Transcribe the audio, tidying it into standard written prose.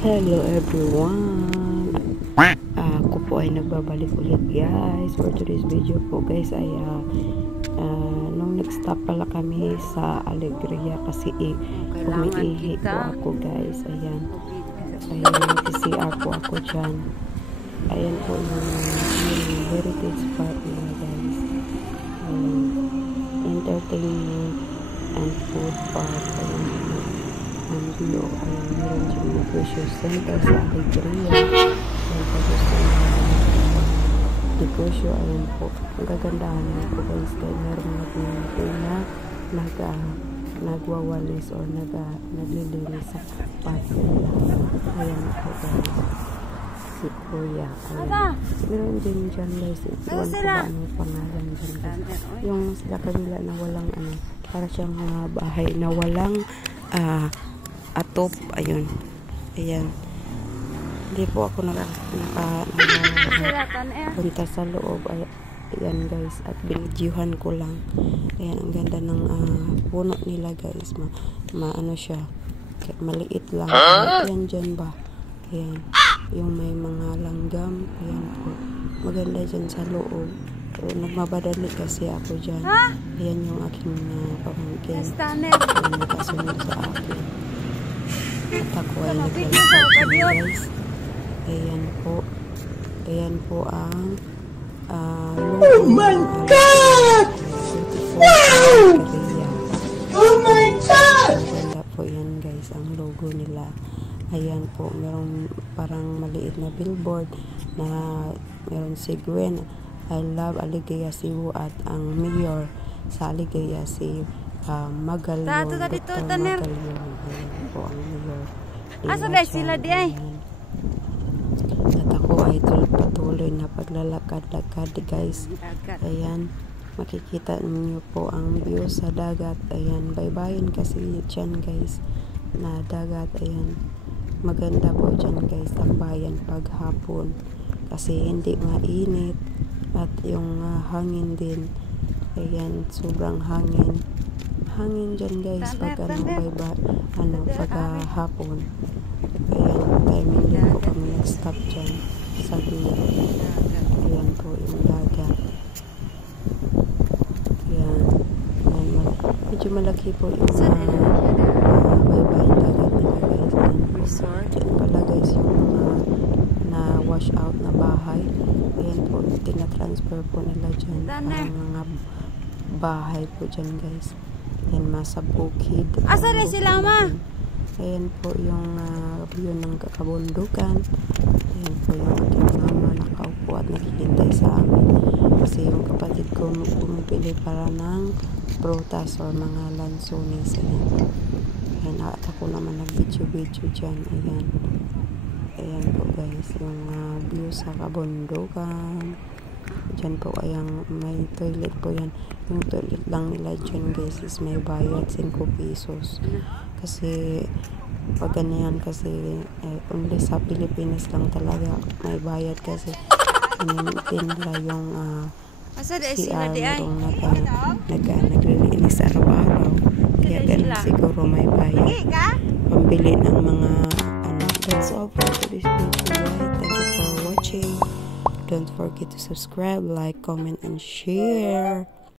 Hello everyone! Ako po ay nagbabalik ulit guys. For today's video po guys ay nung nag-stop pala kami sa Alegria kasi umiihi po ako guys. Ayan, CCR po ako dyan. Ayan po yung heritage park nila guys. Entertainment and food park. Ayan po. Ang view ay meron dyan yung precious center sa Alegria. Ayan po gusto negosyo. Ayan po. Ang gagandahan na po guys kaya meron na nagwawalis o naglilinis sa park nila. Ayan po guys. Si Kuya. Ayan. Meron din dyan guys. Iwan ko ba anong pangalan dyan guys. Yung sila kabila na walang para siyang bahay na walang atop. Ayun. Ayan. Hindi po ako punta sa loob. Ayan guys. At binidyuhan ko lang. Ayan. Ang ganda ng puno nila guys. Ano siya. Maliit lang. Ayan dyan ba. Ayan. Yung may mga langgam. Ayan po. Maganda dyan sa loob. Nagmabadali kasi ako dyan. Ayan yung aking pamangkin. Ayan, nakasunod sa akin. At ako ay naglalakad guys. Ayan po. Ayan po ang oh my God! Wow! Oh my God! Ganda po yan guys ang logo nila. Ayan po. Merong parang maliit na billboard na meron si Gwen. I love Alegria Cebu at ang mayor sa Alegria si Magalyon. Dr. Magalyon. Ayan po ang mayor. Asa ba sila di ay? At ako ay patuloy na paglalakad-lakad guys. Ayan. Makikita niyo po ang view sa dagat. Ayan. Baybayin kasi dyan guys. Na dagat. Ayan. Maganda po dyan guys. Tambayan paghapon. Kasi hindi mainit. At yung hangin din. Ayan. Sobrang hangin. Hangin dyan guys pag paghapon. Ayan, timing din po kami nag-stop dyan sa gilid. Ayan po yung dagat. Ayan. Medyo malaki po yung baybayin dagat nila guys. Dyan pala guys yung na-wash out na bahay. Ayan po, tina-transfer po nila dyan. Parang mga bahay po dyan guys. Ayan, masa bukid. Asa rin sila ma? Ayan po yung view ng kabundukan. Ayan po yung aking mama nakaupo at nakikintay sa amin. Kasi yung kapatid ko pumipili para ng prutas o mga lansones. Ayan. Ayan, at ako naman nag-video dyan. Ayan. Ayan po guys, yung view sa kabundukan. Dyan po ayang may toilet po yan. Yung toilet lang nila dyan guys is may bayad 5 pesos. Kasi pag ganyan kasi only sa Pilipinas lang talaga may bayad kasi in nila yung CR yung naglilinis araw-araw. Kaya ganun siguro may bayad. Pambili ng mga that's all for today's video. Thank you for watching. Don't forget to subscribe, like, comment, and share.